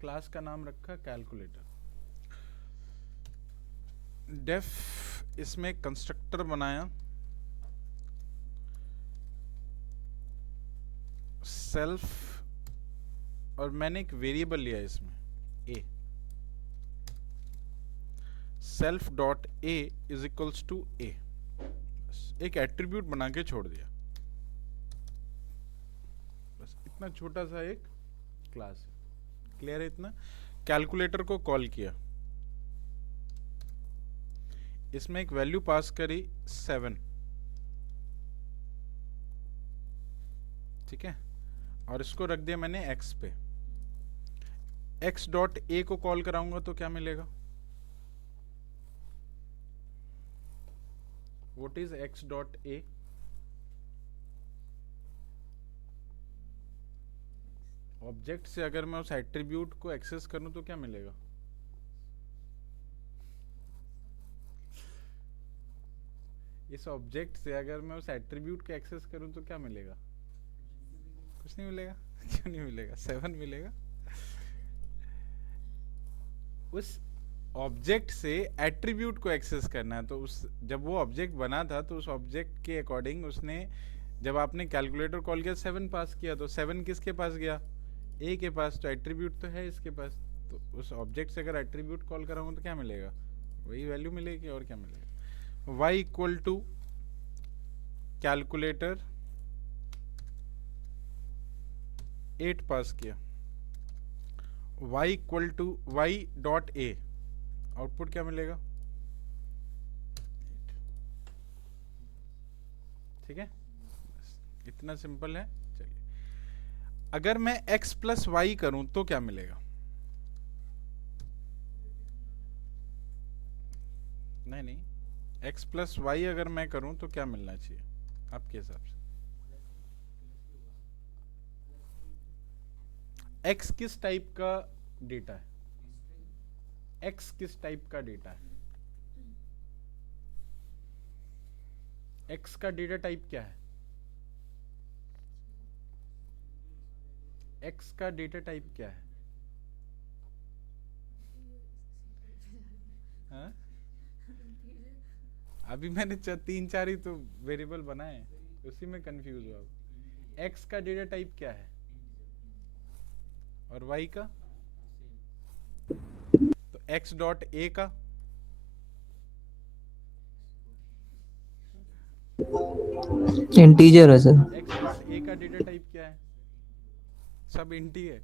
क्लास का नाम रखा कैलकुलेटर। डेफ इसमें कंस्ट्रक्टर बनाया, सेल्फ, और मैंने एक वेरिएबल लिया इसमें a. Self dot a is equals to a. एक एट्रीब्यूट बना के छोड़ दिया, बस इतना छोटा सा एक क्लास है। क्लियर है इतना? कैलकुलेटर को कॉल किया, इसमें एक वैल्यू पास करी 7, ठीक है, और इसको रख दिया मैंने x पे। x डॉट ए को कॉल कराऊंगा तो क्या मिलेगा? What is x dot A? Object से अगर मैं उस एट्रीब्यूट को एक्सेस करूं तो क्या मिलेगा? इस ऑब्जेक्ट से अगर मैं उस एट्रीब्यूट को एक्सेस करूं तो क्या मिलेगा? कुछ नहीं मिलेगा। क्यों नहीं मिलेगा? 7 मिलेगा। उस ऑब्जेक्ट से एट्रीब्यूट को एक्सेस करना है, तो उस जब वो ऑब्जेक्ट बना था तो उस ऑब्जेक्ट के अकॉर्डिंग उसने, जब आपने कैलकुलेटर कॉल किया 7 पास किया, तो 7 किसके पास गया? ए के पास। तो एट्रीब्यूट तो है इसके पास, तो उस ऑब्जेक्ट से अगर एट्रीब्यूट कॉल कराऊंगा तो क्या मिलेगा? वही वैल्यू मिलेगी, और क्या मिलेगा? y इक्वल टू कैलकुलेटर 8 पास किया, y equal to y dot A, output क्या मिलेगा? 8। ठीक है, इतना सिंपल है। चलिए, अगर मैं x प्लस वाई करूं तो क्या मिलेगा? नहीं नहीं, x प्लस वाई अगर मैं करूं तो क्या मिलना चाहिए आपके हिसाब से? x किस टाइप का डेटा है? x किस टाइप का डेटा है? x का डेटा टाइप क्या है? x का डेटा टाइप क्या है? हाँ? अभी मैंने 3-4 ही तो वेरिएबल बनाए, उसी में कंफ्यूज हुआ। x का डेटा टाइप क्या है और y का? तो x डॉट ए का इंटीजर है सर। x डॉट ए का डेटा टाइप क्या है? सब इंटी है।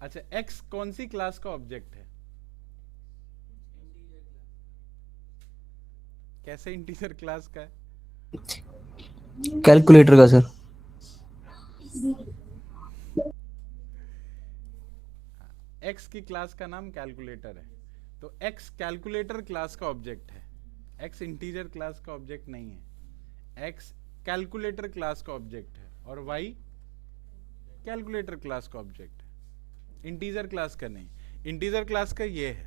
अच्छा, x कौन सी क्लास का ऑब्जेक्ट है? कैसे इंटीजर क्लास का है? कैलकुलेटर का सर। x की क्लास का नाम कैलकुलेटर है, तो x कैलकुलेटर क्लास का ऑब्जेक्ट है, x इंटीजर क्लास का ऑब्जेक्ट नहीं है। x कैलकुलेटर क्लास का ऑब्जेक्ट है और y कैलकुलेटर क्लास का ऑब्जेक्ट है, इंटीजर क्लास का नहीं। इंटीजर क्लास का ये है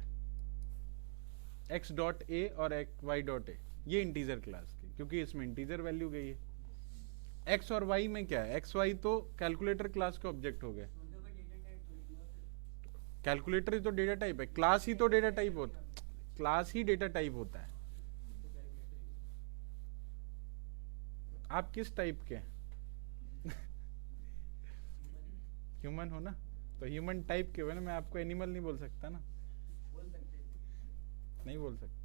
x डॉट ए और y डॉट ए, ये इंटीजर क्लास की, क्योंकि इसमें इंटीजर वैल्यू गई है। x और y में क्या है? x y तो कैलकुलेटर क्लास का ऑब्जेक्ट हो गए। कैलकुलेटर ही तो डेटा टाइप है, क्लास ही तो डेटा टाइप होता है, क्लास ही डेटा टाइप होता है। आप किस टाइप के हैं? ह्यूमन हो ना, तो ह्यूमन टाइप के हो ना, मैं आपको एनिमल नहीं बोल सकता ना, नहीं बोल सकता।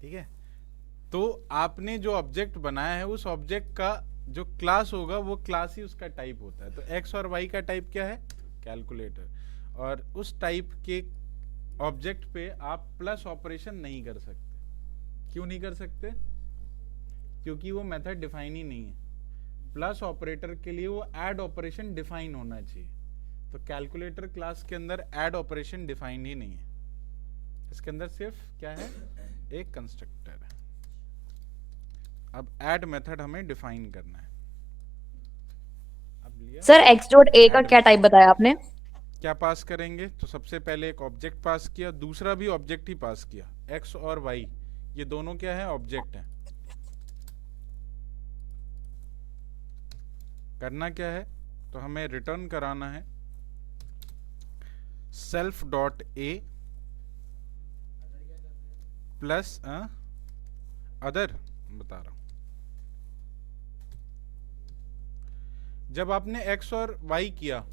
ठीक है, तो आपने जो ऑब्जेक्ट बनाया है उस ऑब्जेक्ट का जो क्लास होगा वो क्लास ही उसका टाइप होता है। तो x और y का टाइप क्या है? कैलकुलेटर। और उस टाइप के ऑब्जेक्ट पे आप प्लस ऑपरेशन नहीं कर सकते। क्यों नहीं कर सकते? क्योंकि वो मेथड डिफाइन ही नहीं है। प्लस ऑपरेटर के लिए वो ऐड ऑपरेशन डिफाइन होना चाहिए, तो कैलकुलेटर क्लास के अंदर ऐड ऑपरेशन डिफाइन ही नहीं है। इसके अंदर सिर्फ क्या है? एक कंस्ट्रक्टर है। अब ऐड मेथड हमें डिफाइन करना है। अब लिया सर एक्स डॉट ए का Add क्या टाइप बताया आपने? क्या पास करेंगे, तो सबसे पहले एक ऑब्जेक्ट पास किया, दूसरा भी ऑब्जेक्ट ही पास किया। एक्स और वाई ये दोनों क्या है, ऑब्जेक्ट है। करना क्या है, तो हमें रिटर्न कराना है सेल्फ डॉट ए प्लस अदर, बता रहा हूं। जब आपने एक्स और वाई किया,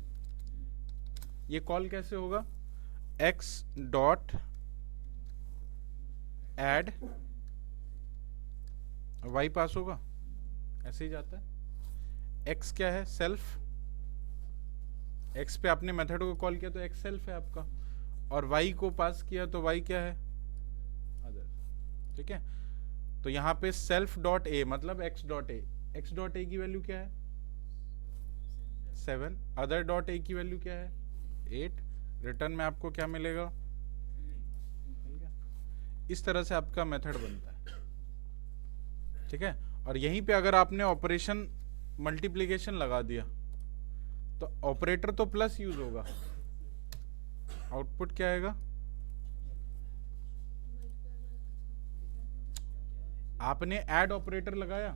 ये कॉल कैसे होगा, एक्स डॉट एड वाई पास होगा, ऐसे ही जाता है। एक्स क्या है, सेल्फ, एक्स पे आपने मेथड को कॉल किया तो एक्स सेल्फ है आपका, और वाई को पास किया तो वाई क्या है, अदर। ठीक है, तो यहाँ पे सेल्फ डॉट ए मतलब x dot A, x dot A की वैल्यू क्या है 7, अदर डॉट ए की वैल्यू क्या है 8, रिटर्न में आपको क्या मिलेगा, मिल गया। इस तरह से आपका मेथड बनता है। ठीक है, और यहीं पे अगर आपने ऑपरेशन मल्टीप्लिकेशन लगा दिया तो ऑपरेटर तो प्लस यूज होगा, आउटपुट क्या आएगा, आपने ऐड ऑपरेटर लगाया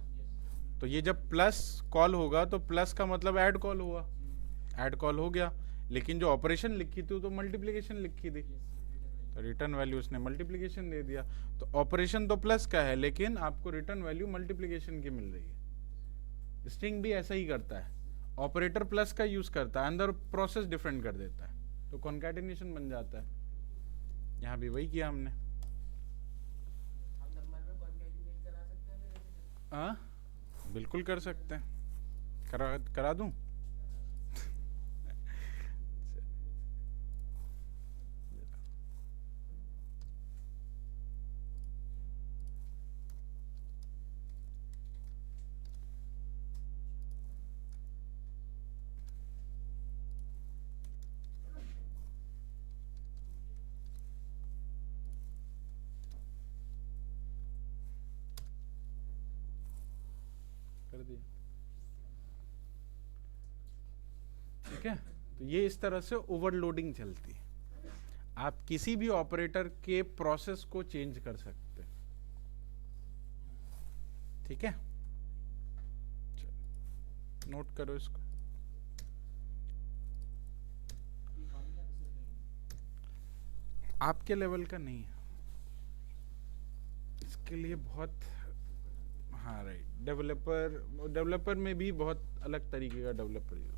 तो ये जब प्लस कॉल होगा तो प्लस का मतलब ऐड कॉल हुआ, ऐड कॉल हो गया। लेकिन जो ऑपरेशन लिखी थी तो मल्टीप्लिकेशन लिखी थी, तो रिटर्न वैल्यू उसने मल्टीप्लिकेशन दे दिया। तो ऑपरेशन तो प्लस का है लेकिन आपको रिटर्न वैल्यू मल्टीप्लिकेशन की मिल रही है। स्ट्रिंग भी ऐसा ही करता है, ऑपरेटर प्लस का यूज करता है, अंदर प्रोसेस डिफरेंट कर देता है, तो कॉन्कैटिनेशन बन जाता है। यहाँ भी वही किया हमने। हम नंबर में कॉन्कैटिनेट करा सकते हैं फिर ऐसे? हाँ बिल्कुल कर सकते हैं, करा दूं। कर दिया। ठीक है, तो ये इस तरह से ओवरलोडिंग चलती है। आप किसी भी ऑपरेटर के प्रोसेस को चेंज कर सकते हैं। ठीक है, नोट करो इसको। आपके लेवल का नहीं है, इसके लिए बहुत, हाँ राइट, डेवलपर में भी बहुत अलग तरीके का developer use.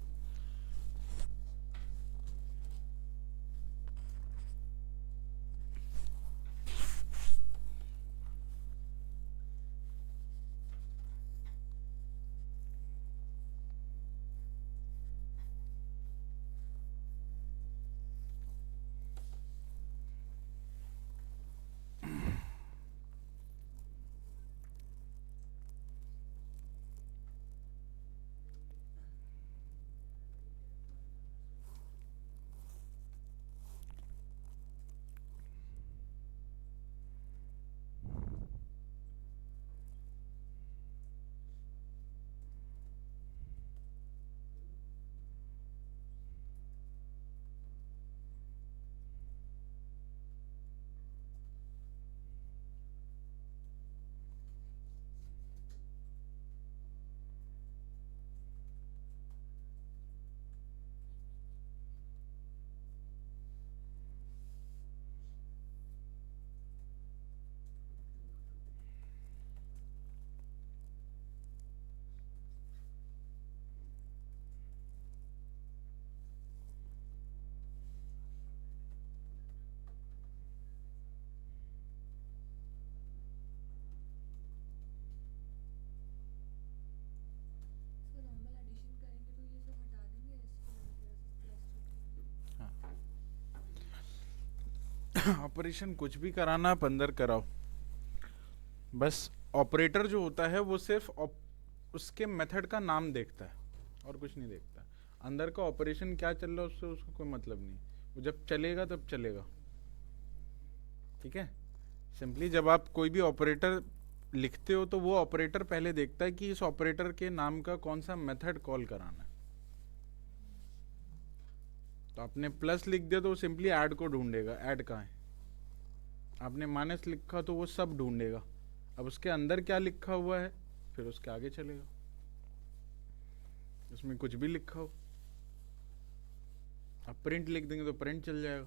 Sir normal addition करेंगे तो ये सब हटा देंगे इसको, ऑपरेशन कुछ भी कराना आप अंदर कराओ, बस ऑपरेटर जो होता है वो सिर्फ उसके मेथड का नाम देखता है और कुछ नहीं देखता। अंदर का ऑपरेशन क्या चल रहा है उससे उसको कोई मतलब नहीं, वो जब चलेगा तब चलेगा। ठीक है, सिंपली जब आप कोई भी ऑपरेटर लिखते हो तो वो ऑपरेटर पहले देखता है कि इस ऑपरेटर के नाम का कौन सा मेथड कॉल कराना है। तो आपने प्लस लिख दिया तो वो सिंपली ऐड को ढूंढेगा, ऐड कहाँ है। आपने माइनस लिखा तो वो सब ढूंढेगा। अब उसके अंदर क्या लिखा हुआ है फिर उसके आगे चलेगा, उसमें कुछ भी लिखा हो। अब प्रिंट लिख देंगे तो प्रिंट चल जाएगा।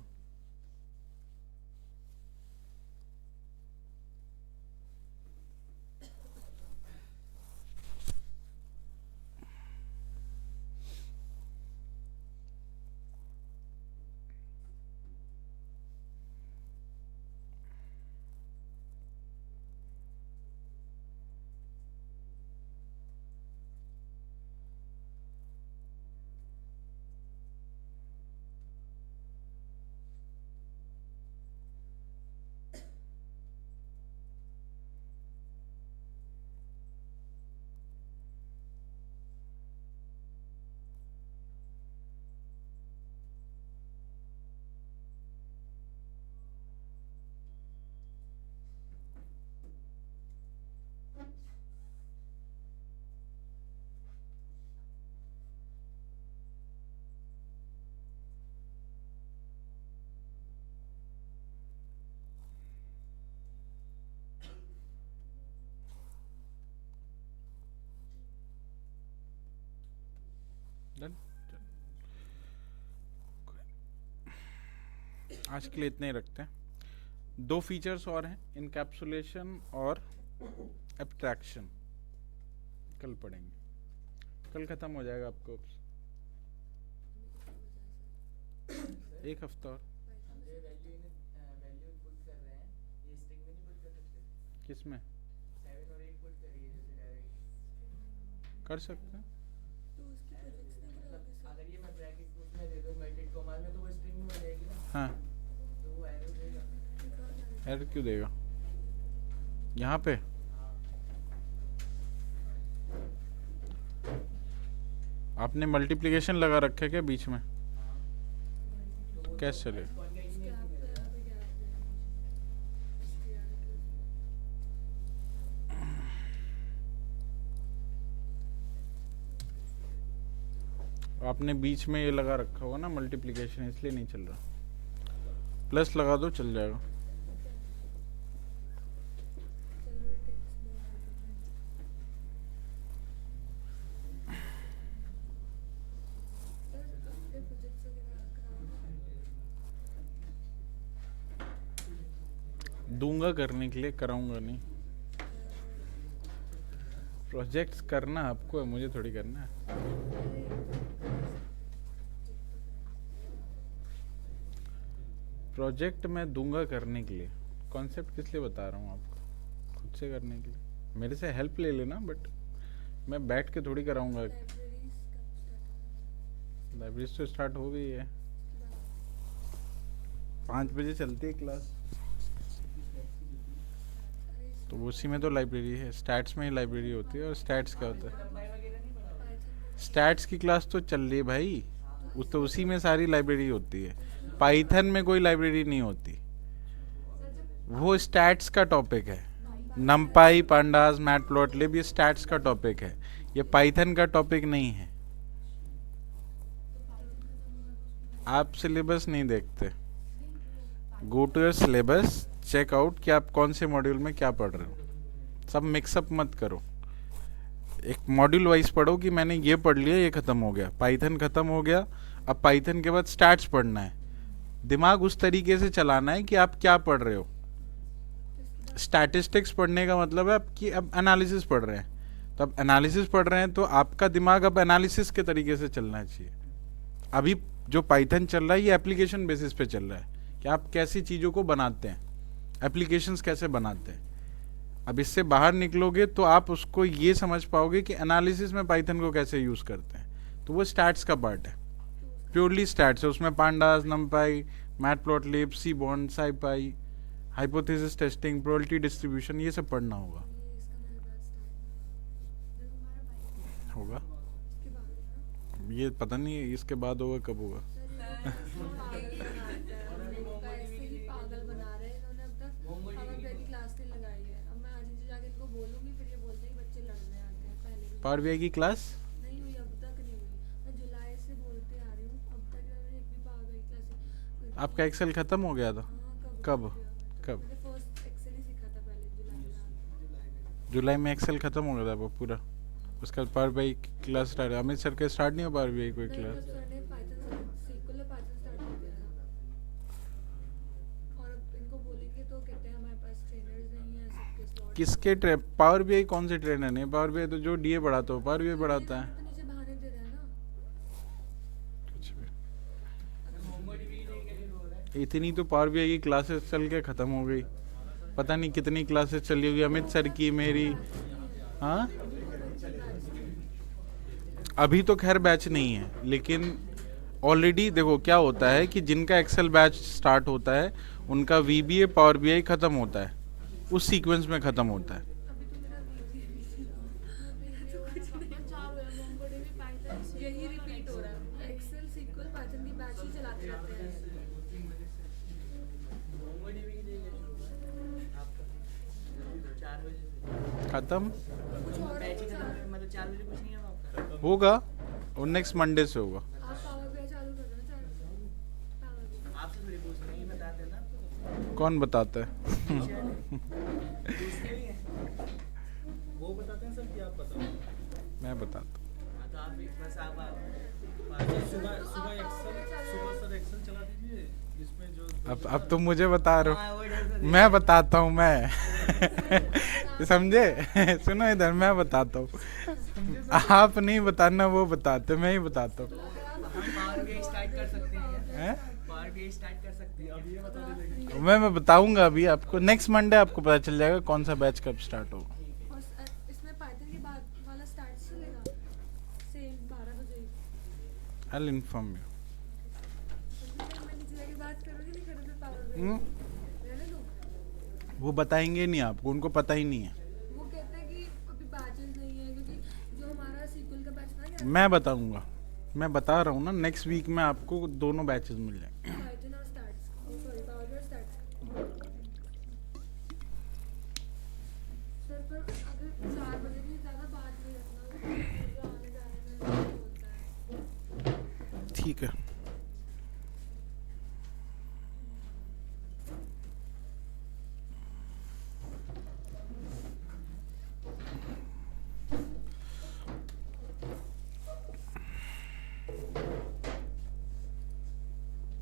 Done? आज के लिए इतने ही रखते हैं। 2 फीचर्स और हैं, इनकैप्सुलेशन और एब्स्ट्रैक्शन। कल पढ़ेंगे, कल खत्म हो जाएगा आपको एक हफ्ता और। हम जो वैल्यू पुट कर रहे हैं ये स्ट्रिंग में नहीं पुट कर सकते? किसमें 7 और 8 पुट करिए जैसे डायरेक्ट कर सकते हैं। तो उसकी प्रोजेक्ट्स नहीं मतलब करोगे सर? अगर ये मैं ब्रैकेट उसमें दे दूं इनवर्टेड कॉमास में तो वो स्ट्रिंग में हो जाएगी ना, हाँ, तो वो एरर देगा। एरर क्यों देगा यहाँ पे? हाँ आपने मल्टीप्लिकेशन लगा रखा है क्या बीच में? हाँ, तो वो कैसे तो चलेगा? कॉन्केटिनेट गैप नहीं तो करेगा। यहाँ पे गैप है इसके आगे। आपने बीच में ये लगा रखा होगा ना मल्टीप्लिकेशन, इसलिए नहीं चल रहा। प्लस लगा दो चल जाएगा। चलो it takes more argument. Sir अपने प्रोजेक्ट्स वगैरह कराओगे? दूंगा करने के लिए, कराऊंगा नहीं। प्रोजेक्ट्स करना आपको है, मुझे थोड़ी करना है। प्रोजेक्ट मैं दूंगा करने के लिए, कॉन्सेप्ट किस लिए बता रहा हूँ आपको? खुद से करने के लिए मेरे से हेल्प ले लेना, बट मैं बैठ के थोड़ी कराऊंगा। लाइब्रेरीज कब स्टार्ट होगा? लाइब्रेरी तो स्टार्ट हो गई है, 5 बजे चलती है क्लास। तो उसी में तो लाइब्रेरी है, स्टैट्स में ही लाइब्रेरी होती है। और स्टैट्स क्या होता है? लंबाई वगैरह नहीं बढ़ा स्टैट्स की क्लास तो चल रही है भाई, तो उसी में सारी लाइब्रेरी होती है। पाइथन में कोई लाइब्रेरी नहीं होती, वो स्टैट्स का टॉपिक है। नमपाई, पांडास, मैटप्लॉटलिब ये स्टैट्स का टॉपिक है, ये पाइथन का टॉपिक नहीं है। आप सिलेबस नहीं देखते। Go to your syllabus, check out कि आप कौन से मॉड्यूल में क्या पढ़ रहे हो। सब मिक्सअप मत करो। एक मॉड्यूल वाइज पढ़ो कि मैंने ये पढ़ लिया, ये खत्म हो गया, पाइथन खत्म हो गया, अब पाइथन के बाद स्टैट्स पढ़ना है। दिमाग उस तरीके से चलाना है कि आप क्या पढ़ रहे हो। स्टैटिस्टिक्स पढ़ने का मतलब है कि अब एनालिसिस पढ़ रहे हैं, तो अब एनालिसिस पढ़ रहे हैं तो आपका दिमाग अब एनालिसिस के तरीके से चलना चाहिए। अभी जो पाइथन चल रहा है ये एप्लीकेशन बेसिस पे चल रहा है कि आप कैसी चीज़ों को बनाते हैं, एप्लीकेशंस कैसे बनाते हैं। अब इससे बाहर निकलोगे तो आप उसको ये समझ पाओगे कि एनालिसिस में पाइथन को कैसे यूज़ करते हैं। तो वो स्टैट्स का पार्ट है, प्योरली स्टैट्स है। उसमें pandas, NumPy, Matplotlib, Seaborn, SciPy, hypothesis testing, probability distribution, ये सब पढ़ना होगा। होगा इसके बाद ना ये पता नहीं है, इसके बाद होगा कब होगा। ऐसे ही पागल बना रहे हैं इन्होंने। अब तक हमें ब्रेक की क्लास नहीं लगाई है। अब मैं आज नीचे जाके इनको बोल पावर बीआई की क्लास नहीं हुई, अब तक नहीं हुई। मैं जुलाई से बोलते आ रही हूँ, अब तक मैंने एक भी पावर BI क्लास। आपका एक्सेल खत्म हो गया था? हाँ, कब? किया मैंने। कब? मैंने फर्स्ट एक्सेल ही सीखा था पहले जुलाई में। जुलाई में एक्सेल खत्म हो गया था वो पूरा। उसका बाद power BI class start, Amit sir के स्टार्ट नहीं हो पावर बीआई कोई नहीं, क्लास? मतलब सर ने पाइथन SQL और पाइथन स्टार्ट कर दिया था। और अब इनको बोलेंगे तो कहते हैं हमारे पास ट्रेनर्स नहीं है, सबके स्लॉट। किसके पावर बीआई कौन से ट्रेनर नहीं? पावर बीआई तो जो डीए बढ़ाता हो पावर बीआई बढ़ाता है। तो नीचे बहाने दे रहे हैं ना। कुछ भी। मोंगोडीबी के लिए हो रहा है। इतनी तो पावर बीआई की क्लासेस चल के ख़त्म हो गई, पता नहीं कितनी क्लासेस चली होगी अमित सर की, मेरी। हाँ, अभी तो खैर बैच नहीं है, लेकिन ऑलरेडी देखो क्या होता है कि जिनका एक्सेल बैच स्टार्ट होता है उनका वीबीए पावर बीआई ख़त्म होता है, उस सीक्वेंस में ख़त्म होता है। अभी तो मेरा यही रिपीट हो रहा है। एक्सेल SQL पाइथन की बैच ही चलाते रहते हैं। मोंगोडीबी के लिए आपका 4 बजे से ख़त्म कुछ और बैच ही खत्म है, मतलब 4 बजे कुछ नहीं है आपका। होगा, और नेक्स्ट मंडे से होगा। आप पावर BI चालू कर दो ना, पावर BI। आपसे थोड़ी पूछ रहे हैं, ये बताते हैं ना आपको। कौन बताता है? पूछते भी हैं। वो बताते हैं सर कि आप बताओ। मैं बताता हूँ। हाँ, तो आप बस आप सुबह सर एक्सेल चला दीजिए इसमें जो अब तुम मुझे बता रहे हाँ, हो, वो डर से मैं बताता हूँ मैं। समझे? सुनो इधर, मैं बताता हूँ, आप नहीं बताना, वो बताते, मैं ही बताता हूँ। हम पावर बीआई स्टार्ट कर सकते हैं। हैं? पावर बीआई स्टार्ट कर सकते हैं। अब ये बता दीजिए। मैं बताऊंगा अभी आपको, नेक्स्ट मंडे आपको पता चल जाएगा कौन सा बैच कब स्टार्ट होगा। और इसमें पाइथन के बाद वाला स्टार्ट चलेगा सेम 12 बजे ही। I will inform you. मैं नीचे जाके बात करूँगी, नहीं करूँगी पावर BI रहने दो। वो बताएंगे नहीं आपको, उनको पता ही नहीं है। वो कहते हैं कि अभी बैचेस नहीं है, क्योंकि जो हमारा SQL का बैच था क्या, मैं बताऊंगा, मैं बता रहा हूँ ना, नेक्स्ट वीक में आपको दोनों बैचेस मिल जाएंगे। पाइथन और starts, sorry power BI starts. Sir पर अगर 4 बजे भी ज़्यादा बात नहीं रखना, जो आने जाने में होता है। ठीक है।